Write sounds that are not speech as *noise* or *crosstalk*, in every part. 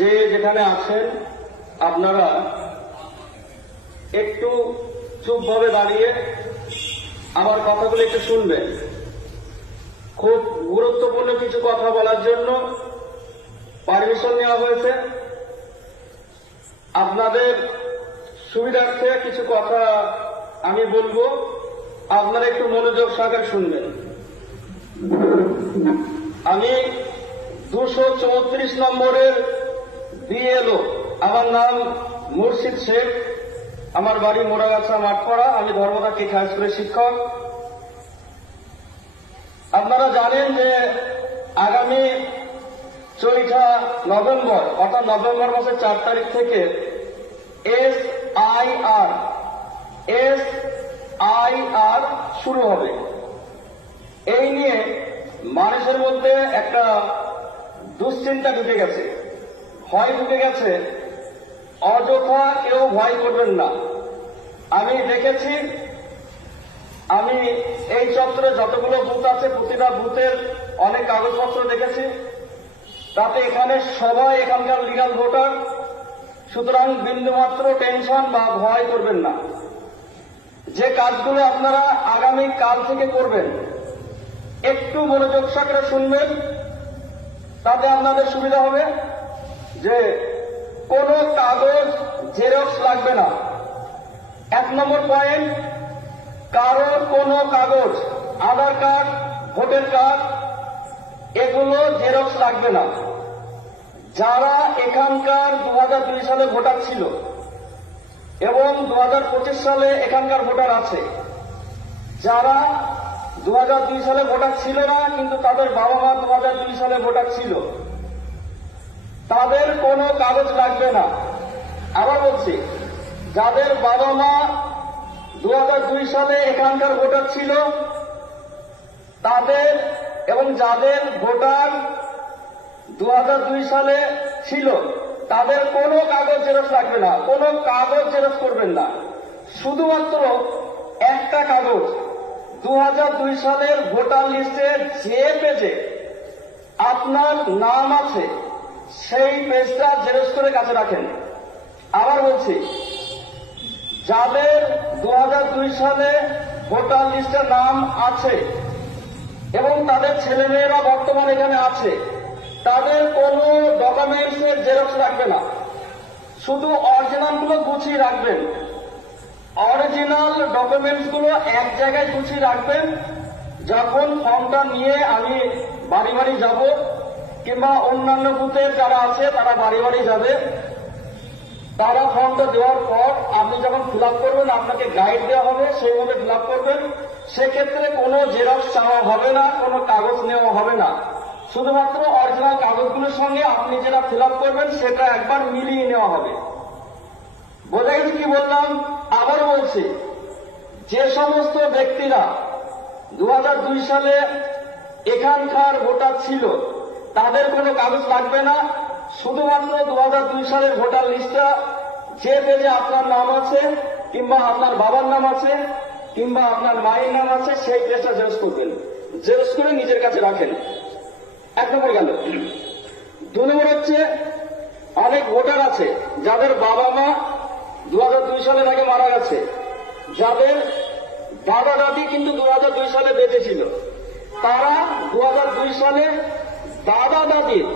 যে যেখানে আছেন, আপনারা একটু চুপভাবে দাঁড়িয়ে আমার কথাগুলো একটু শুনবেন। খুব গুরুত্বপূর্ণ কিছু কথা বলার জন্য পারমিশন নেওয়া হয়েছে। আপনাদের সুবিধার্থে কিছু কথা আমি বলব। আপনারা একটু মনোযোগ সহকারে শুনবেন। আমি দুশো চৌত্রিশ নম্বরের বিএলও আমার নাম মুর্শিদ শেখ। আমার বাড়ি মোড়াগাছা, মাঠপাড়া। আমি ধর্মদা কিট হাই স্কুলের শিক্ষক। আপনারা জানেন যে আগামী চৈঠা নভেম্বর, অর্থাৎ নভেম্বর মাসের চার তারিখ থেকে S I R, S I R শুরু হবে। এই নিয়ে মানুষের মধ্যে একটা দুশ্চিন্তা ঢুকে গেছে। ভয় ঢুকে গেছে। অযথা কেউ ভয় করবেন না। আমি দেখেছি, আমি এই চত্বরে যতগুলো বুথ আছে, প্রতিটা বুথের অনেক কাগজপত্র দেখেছি। তাতে এখানে সবাই এখানকার লিগাল ভোটার সুতরাং বিন্দুমাত্র টেনশন বা ভয় করবেন না। যে কাজগুলো আপনারা আগামী কাল থেকে করবেন, একটু মনোযোগ সহকারে শুনবেন। তাতে আপনাদের সুবিধা হবে। যে কোনো কাগজ জেরক্স লাগবে না। এক নম্বর পয়েন্ট কারোর কোনো কাগজ, আধার কার্ড, ভোটার কার্ড, এগুলো জেরক্স লাগবে না। যারা এখানকার দু হাজার দুই সালে ভোটার ছিল এবং দু হাজার পঁচিশ সালে এখানকার ভোটার আছে, যারা দু হাজার দুই সালে ভোটার ছিল না, কিন্তু তাদের বাবা মা দু হাজার দুই সালে ভোটার ছিল তাদের কোনো কাগজ লাগবে না। আবার বলছি, যাদের বাবা মা দু হাজার দুই সালে এখানকার ভোটার ছিল, তাদের এবং যাদের ভোটার দু হাজার দুই সালে ছিল, তাদের কোনো কাগজ জেরক্স লাগবে না, কোনো কাগজ জেরক্স করবেন না। শুধুমাত্র একটা কাগজ দু হাজার দুই সালের ভোটার লিস্টের যে পেজে আপনার নাম আছে সেই পেজটা জেরক্স করে কাছে রাখেন। আবার বলছি, যাদের দু হাজার দুই সালে ভোটার লিস্টের নাম আছে এবং তাদের ছেলেমেয়েরা বর্তমান এখানে আছে, তাদের কোনো ডকুমেন্টস এর জেরক্স রাখবে না। শুধু অরিজিনালগুলো গুছিয়ে রাখবেন। অরিজিনাল ডকুমেন্টসগুলো এক জায়গায় গুছিয়ে রাখবেন। যখন ফর্মটা নিয়ে আমি বাড়ি বাড়ি যাব কিংবা অন্যান্য বুথের যারা আছে, তারা বাড়ি বাড়ি যাবে। তারা ফর্মটা দেওয়ার পর আপনি যখন ফিল করবেন, আপনাকে গাইড দেওয়া হবে, সেইভাবে ফিল করবেন। সেক্ষেত্রে কোনো জেরক্স চাওয়া হবে না, কোনো কাগজ নেওয়া হবে না। শুধুমাত্র অরিজিনাল কাগজগুলোর সঙ্গে আপনি যেটা ফিল করবেন, সেটা একবার মিলিয়ে নেওয়া হবে। বোঝা গেছে কি বললাম? আবার বলছি, যে সমস্ত ব্যক্তিরা দু হাজার দুই সালে এখানকার ভোটার ছিল তাদের কোনো কাগজ লাগবে না। শুধুমাত্র দু হাজার দুই সালের ভোটার লিস্টটা যে পেজে আপনার নাম আছে, কিংবা আপনার বাবার নাম আছে, কিংবা আপনার মায়ের নাম আছে, সেই পেজটা জেরক্স করবেন। জেরক্স করে নিজের কাছে রাখেন। এক নম্বর গেল। দু নম্বর হচ্ছে, অনেক ভোটার আছে যাদের বাবা মা দু হাজার দুই সালের আগে মারা গেছে, যাদের দাদা দাদি কিন্তু দু হাজার দুই সালে বেঁচে ছিল। তারা দু হাজার দুই সালে দাদা দাদির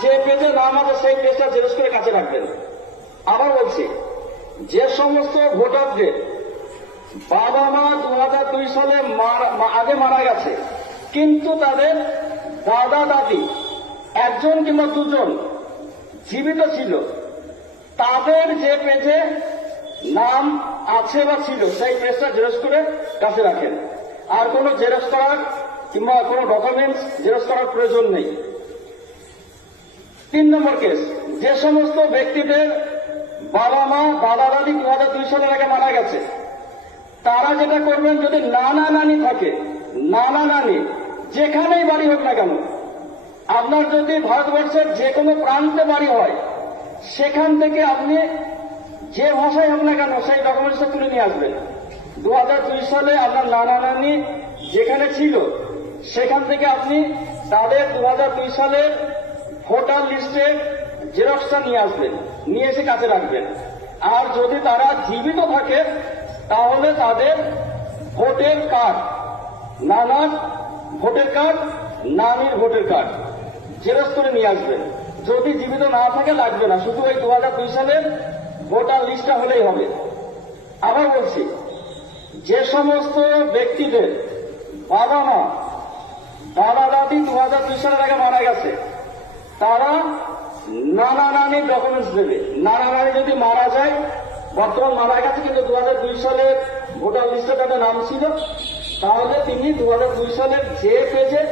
যে পেজে নাম আছে সেই পেজটা জেরক্স করে কাছে রাখবেন। আবার বলছি, যে সমস্ত ভোটারদের বাবা মা দু হাজার দুই সালে আগে মারা গেছে, কিন্তু তাদের দাদা দাদি একজন কিংবা দুজন জীবিত ছিল। তাদের যে পেজে নাম আছে বা ছিল, সেই পেজটা জেরক্স করে কাছে রাখেন। আর কোনো জেরক্স করার কিংবা কোনো ডকুমেন্টস জেরক্স করার প্রয়োজন নেই। তিন নম্বর কেস যে সমস্ত ব্যক্তিদের বাবা মা, দাদা দাদি দু হাজার দুই সালের আগে মারা গেছে, তারা যেটা করবেন, যদি নানা নানি থাকে, নানা নানি, যেখানেই বাড়ি হোক না কেন, আপনার যদি ভারতবর্ষের যে কোনো প্রান্তে বাড়ি হয়, সেখান থেকে আপনি যে ভাষায় হোক না কেন, সেই ডকুমেন্টসটা তুলে নিয়ে আসবেন। দু হাজার দুই সালে আপনার নানা নানি যেখানে ছিল সেখান থেকে আপনি তাদের দু হাজার দুই সালের ভোটার লিস্টে জেরক্সটা নিয়ে আসবেন, নিয়ে এসে কাছে রাখবেন। আর যদি তারা জীবিত থাকে, তাহলে তাদের ভোটের কার্ড নানার ভোটের কার্ড, নানির ভোটের কার্ড জেরক্স করে নিয়ে আসবেন। যদি জীবিত না থাকে, লাগবে না। শুধু ওই দু হাজার দুই সালের ভোটার লিস্টটা হলেই হবে। আবার বলছি, যে সমস্ত ব্যক্তিদের বাবা মা দাদা দাদি দু হাজার দুই সালের আগে মারা গেছে। তারা নানা নানির ডকুমেন্টস দেবে। নানা নানি যদি মারা যায়, বর্তমান মারা গেছে কিন্তু দু হাজার দুই সালের ভোটার লিস্টে তাদের নাম ছিল। তাহলে তিনি দু হাজার দুই সালের যে পেজে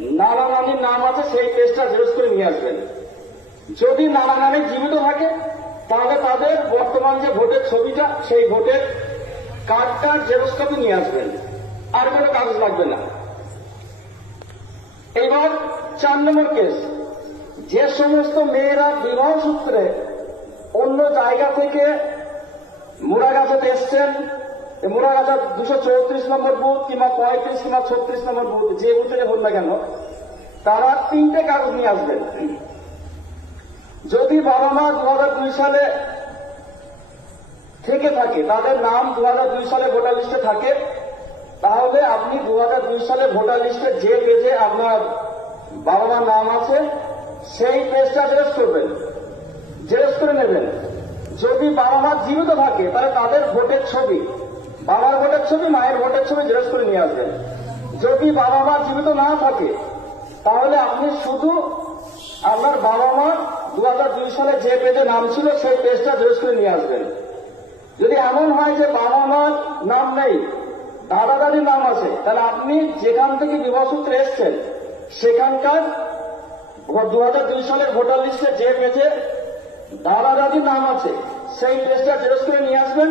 নানা নানির নাম আছে, সেই পেজটা জেরক্স করে নিয়ে আসবেন। যদি নানা নানি জীবিত থাকে, তাহলে তাদের বর্তমান যে ভোটের ছবিটা, সেই ভোটের কার্ডটা জেরক্স কপি নিয়ে আসবেন। আর কোনো কাগজ লাগবে না। এবার চার নম্বর কেস। যে সমস্ত মেয়েরা বিবাহ সূত্রে অন্য জায়গা থেকে মুরাগাছাতে এসছেন মুরাগাছা দুশো চৌত্রিশ নম্বর বুথ কিংবা পঁয়ত্রিশ কিংবা ছত্রিশ নম্বর বুথ, যে বুথে হোক না কেন, তারা তিনটে কাগজ নিয়ে আসবেন যদি বাবা মা দু দুই সালে থেকে থাকে, তাদের নাম দু হাজার দুই সালে ভোটার লিস্টে থাকে তাহলে আপনি দু হাজার দুই সালে ভোটার লিস্টে যে পেজে আপনার বাবা মার নাম আছে, সেই পেজটা জেরক্স করবেন। জেরক্স করে নেবেন। যদি বাবা মা জীবিত থাকে, তাহলে তাদের ভোটের ছবি, বাবার ভোটের ছবি, মায়ের ভোটের ছবি জেরক্স করে নিয়ে আসবেন। যদি বাবা মা জীবিত না থাকে, তাহলে আপনি শুধু আপনার বাবা মা দু হাজার দুই সালে যে পেজে নাম ছিল, সেই পেজটা জেরক্স করে নিয়ে আসবেন। যদি এমন হয় যে বাবা মার নাম নেই দাদা নাম আছে। তাহলে আপনি যেখান থেকে বিবাহ সূত্রে এসছেন, সেখানকার দু হাজার দুই সালের ভোটার লিস্টে যে পেজে দাদা নাম আছে, সেই পেজটা জেরক্স করে নিয়ে আসবেন।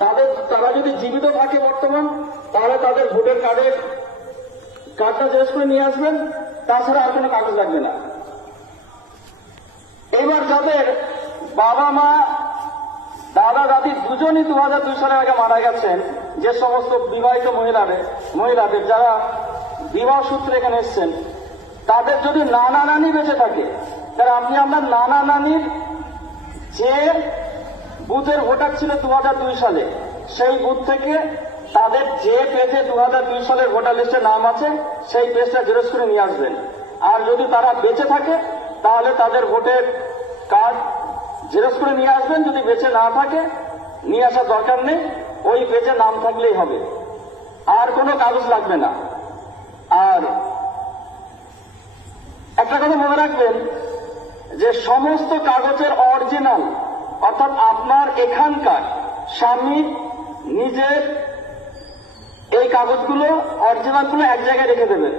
তাদের, তারা যদি জীবিত থাকে বর্তমান, তাহলে তাদের ভোটের কার্ডের কার্ডটা জেরক্স করে নিয়ে আসবেন। তাছাড়া আর কোনো কাগজ লাগবে না। এবার যাদের বাবা মা দাদা দাদি দুজনই দু হাজার দুই সালের আগে মারা গেছেন যে সমস্ত বিবাহিত মহিলাদের মহিলাদের যারা বিবাহ সূত্রে এখানে এসছেন, তাদের যদি নানা নানি বেঁচে থাকে, তাহলে আপনি আপনার নানা নানির যে বুথের ভোটার ছিল দু হাজার দুই সালে, সেই বুথ থেকে তাদের যে পেজে দু হাজার দুই সালের ভোটার লিস্টে নাম আছে, সেই পেজটা জেরক্স করে নিয়ে আসবেন। আর যদি তারা বেঁচে থাকে, তাহলে তাদের ভোটের কার্ড জেরক্স করে নিয়ে আসবেন। যদি বেঁচে না থাকে, নিয়ে আসার দরকার নেই। ওই পেজে নাম থাকলেই হবে। আর কোনো কাগজ লাগবে না। আর একটা কথা মনে রাখবেন, যে সমস্ত কাগজের অরিজিনাল অর্থাৎ আপনার এখানকার স্বামী নিজের এই কাগজগুলো অরিজিনালগুলো এক জায়গায় রেখে দেবেন।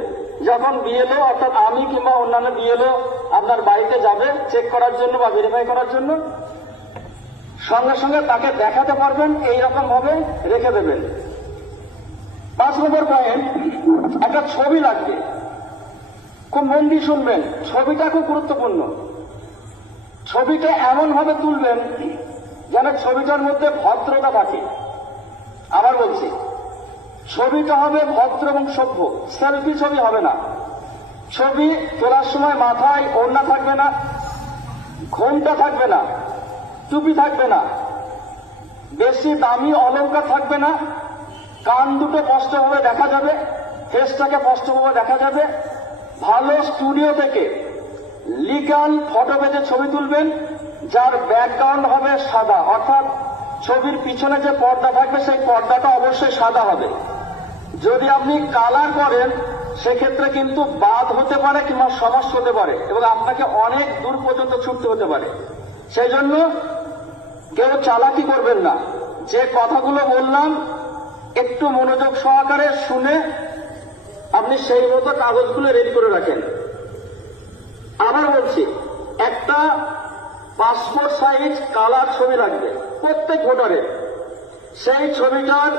যখন বিএলও, অর্থাৎ আমি কিংবা অন্যান্য বিএলও আপনার বাড়িতে যাবে চেক করার জন্য বা ভেরিফাই করার জন্য সঙ্গে সঙ্গে তাকে দেখাতে পারবেন এই রকম ভাবে রেখে দেবেন। পাঁচ নম্বর পয়েন্ট একটা ছবি লাগবে। খুব মন দিয়ে শুনবেন, ছবিটা খুব গুরুত্বপূর্ণ। ছবিটা এমন ভাবে তুলবেন যেন ছবিটার মধ্যে ভদ্রতা থাকে। আবার বলছি, ছবিটা হবে ভদ্র এবং সভ্য, সেলফি ছবি হবে না। ছবি তোলার সময় মাথায় ওড়না থাকবে না, ঘোমটা থাকবে না। টুপি থাকবে না। বেশি দামি অলঙ্কার থাকবে না। কান দুটো স্পষ্টভাবে দেখা যাবে ফেসটাকে স্পষ্টভাবে দেখা যাবে। ভালো স্টুডিও থেকে লিগাল ফটো পেজে ছবি তুলবেন, যার ব্যাকগ্রাউন্ড হবে সাদা। অর্থাৎ ছবির পিছনে যে পর্দা থাকবে, সেই পর্দাটা অবশ্যই সাদা হবে। যদি আপনি কালার করেন, সেক্ষেত্রে কিন্তু বাদ হতে পারে কিংবা সমস্যা হতে পারে এবং আপনাকে অনেক দূর পর্যন্ত ছুটতে হতে পারে। সেই জন্য কেউ চালাকি করবেন না। যে কথাগুলো বললাম, একটু মনোযোগ সহকারে শুনে আপনি সেই মতো কাগজগুলো রেডি করে রাখেন। আবার বলছি, একটা পাসপোর্ট সাইজ কালার ছবি লাগবে, প্রত্যেক ভোটারের সেই ছবিটার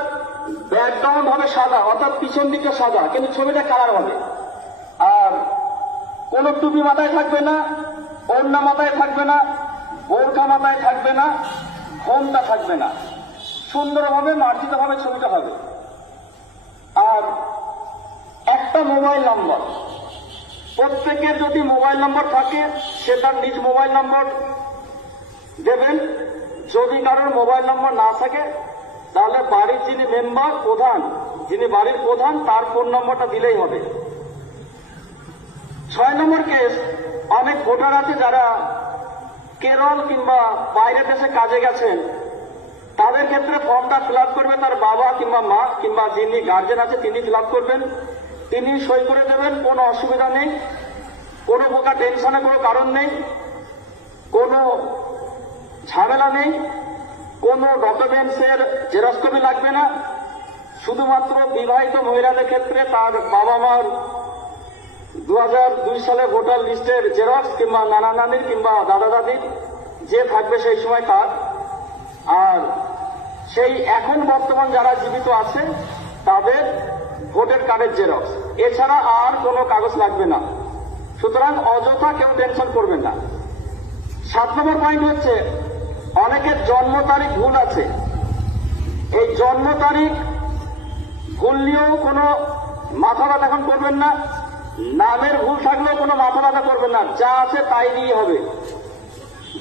ব্যাকগ্রাউন্ড হবে সাদা, অর্থাৎ পিছন দিকে সাদা, কিন্তু ছবিটা কালার হবে। আর কোনো টুপি মাথায় থাকবে না অন্য মাথায় থাকবে না, বোরখা মাথায় থাকবে না ঘোমটা থাকবে না। সুন্দরভাবে মার্জিতভাবে ছবিটা হবে। আর একটা মোবাইল নাম্বার। প্রত্যেকের যদি মোবাইল নম্বর থাকে, সে তার নিজ মোবাইল নম্বর দেবেন। যদি কারোর মোবাইল নম্বর না থাকে, তাহলে বাড়ির যিনি মেম্বার, প্রধান, যিনি বাড়ির প্রধান, তার ফোন নম্বরটা দিলেই হবে। ছয় নম্বর কেস অনেক ভোটার আছে যারা কেরল কিংবা বাইরে দেশে কাজে গেছেন, তাদের ক্ষেত্রে ফর্মটা ফিল করবে তার বাবা কিংবা মা কিংবা যিনি গার্জেন আছে, তিনি ফিল করবেন। তিনি সই করে দেবেন, কোনো অসুবিধা নেই, কোনো প্রকার টেনশনে কোনো কারণ নেই, কোনো ঝামেলা নেই, কোনো ডকুমেন্টসের জেরক্স কপি লাগবে না। শুধুমাত্র বিবাহিত মহিলাদের ক্ষেত্রে তার বাবা মার দু সালে ভোটার লিস্টের জেরক্স কিংবা নানা নানির কিংবা দাদা দাদির যে থাকবে সেই সময় তার। আর সেই এখন বর্তমান যারা জীবিত আছে, তাদের ভোটের কার্ডের জেরক্স। এছাড়া আর কোনো কাগজ লাগবে না। সুতরাং অযথা কেউ টেনশন করবেন না। সাত নম্বর পয়েন্ট হচ্ছে, অনেকের জন্ম তারিখ ভুল আছে। এই জন্ম তারিখ ভুল নিয়েও কোনো মাথা ব্যথা এখন করবেন না। নামের ভুল থাকলেও কোনো মাথা ব্যথা করবেন না। যা আছে তাই দিয়ে হবে।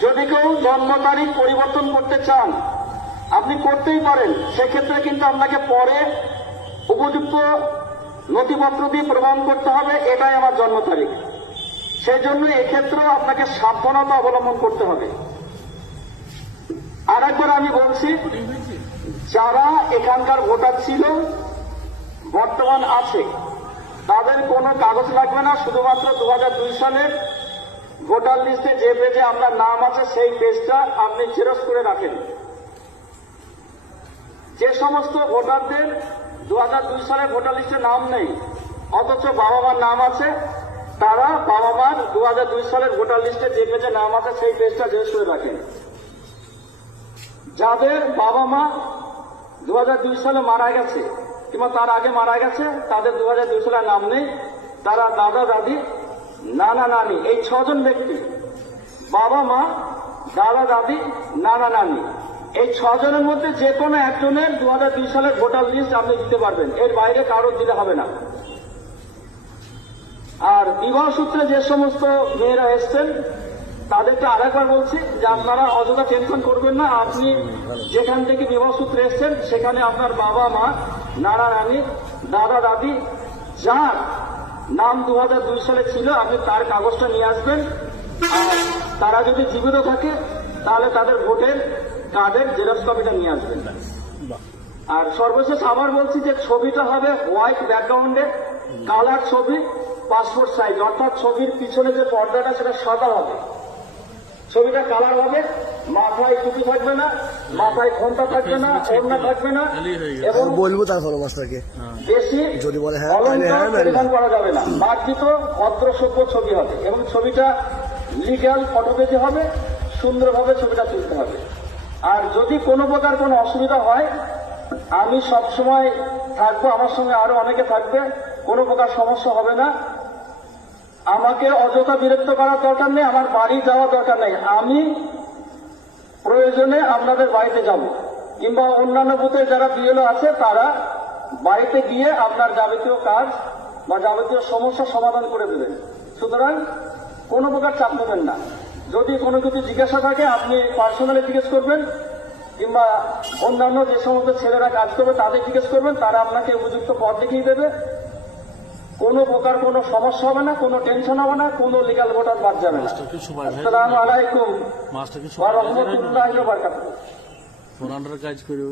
যদি কেউ জন্ম তারিখ পরিবর্তন করতে চান, আপনি করতেই পারেন। সেক্ষেত্রে কিন্তু আপনাকে পরে উপযুক্ত নথিপত্র দিয়ে প্রমাণ করতে হবে, এটাই আমার জন্ম তারিখ। সেই জন্য এক্ষেত্রেও আপনাকে সাবধানতা অবলম্বন করতে হবে। আর একবার আমি বলছি, যারা এখানকার ভোটার ছিল, বর্তমান আছে। তাদের কোনো কাগজ লাগবে না, শুধুমাত্র দু হাজার দুই সালের ভোটার লিস্টে যে পেজে আপনার নাম আছে সেই পেজটা আপনি জেরক্স করে রাখেন। যে সমস্ত ভোটারদের দু হাজার দুই সালে ভোটার লিস্টে নাম নেই, অথচ বাবা মার নাম আছে, তারা বাবা মার দু হাজার দুই সালের ভোটার লিস্টে যে পেজে নাম আছে সেই পেজটা জেরক্স করে রাখেন। যাদের বাবা মা দু হাজার দুই সালে মারা গেছে কিংবা তার আগে মারা গেছে, তাদের দু হাজার সালে নাম নেই। তারা দাদা, দাদি, নানা, নানি, এই ছজন ব্যক্তি, বাবা, মা, দাদা, দাদি, নানা, নানি, এই ছজনের মধ্যে যে কোনো একজনের দু হাজার দুই সালের ভোটার লিস্ট আপনি দিতে পারবেন। এর বাইরে কারোর দিতে হবে না। আর বিবাহ সূত্রে যে সমস্ত মেয়েরা এসছেন তাদেরকে আরেকবার বলছি যে আপনারা অযথা টেনশন করবেন না। আপনি যেখান থেকে বিবাহ সূত্রে এসছেন, সেখানে আপনার বাবা, মা, নানা, নানি, দাদা, দাদি, যার নাম দু হাজার দুই সালে ছিল, আপনি তার কাগজটা নিয়ে আসবেন। তারা যদি জীবিত থাকে, তাহলে তাদের ভোটের কার্ডের জেরক্স কপিটা নিয়ে আসবেন। আর সর্বশেষ আবার বলছি যে ছবিটা হবে হোয়াইট ব্যাকগ্রাউন্ডে, কালার ছবি, পাসপোর্ট সাইজ, অর্থাৎ ছবির পিছনে যে পর্দাটা, সেটা সাদা হবে। ছবিটা কালার হবে মাথায় টুপি থাকবে না মাথায় ঘণ্টা থাকবে না *laughs* ওড়না থাকবে না এবং বলব তারপর মাস্টারকে বেশি যদি বলে হ্যাঁ, তাহলে হ্যাঁ, পরিধান করা যাবে না। মার্জিত ভদ্র সভ্য ছবি হবে এবং ছবিটা লিগ্যাল ফটোগ্রাফি হবে সুন্দরভাবে ছবিটা তুলতে হবে। আর যদি কোনো প্রকার কোনো অসুবিধা হয় আমি সব সময় থাকব আমার সঙ্গে আরও অনেকে থাকবে কোনো প্রকার সমস্যা হবে না। আমাকে অযথা বিরক্ত করার দরকার নেই, আমার বাড়ি যাওয়া দরকার নেই। আমি প্রয়োজনে আপনাদের বাড়িতে যাব, কিংবা অন্যান্য বুথে যারা বিএলও আছে, তারা বাড়িতে গিয়ে আপনার যাবতীয় কাজ বা যাবতীয় সমস্যা সমাধান করে দেবেন সুতরাং কোনো প্রকার চাপ নেবেন না। যদি কোনো কিছু জিজ্ঞাসা থাকে, আপনি পার্সোনালি জিজ্ঞেস করবেন, কিংবা অন্যান্য যে সমস্ত ছেলেরা কাজ করবে, তাদের জিজ্ঞেস করবেন, তারা আপনাকে উপযুক্ত পথ দেখিয়ে দেবে। কোনো প্রকার কোনো সমস্যা হবে না কোনো টেনশন হবে না কোনো লিগাল ভোটার বাদ যাবে না। আসসালামু আলাইকুম। মাস্টার কি ওয়া সুপারভাইজার রাহমাতুল্লাহি ওয়া বারাকাতুহু। কাজ করে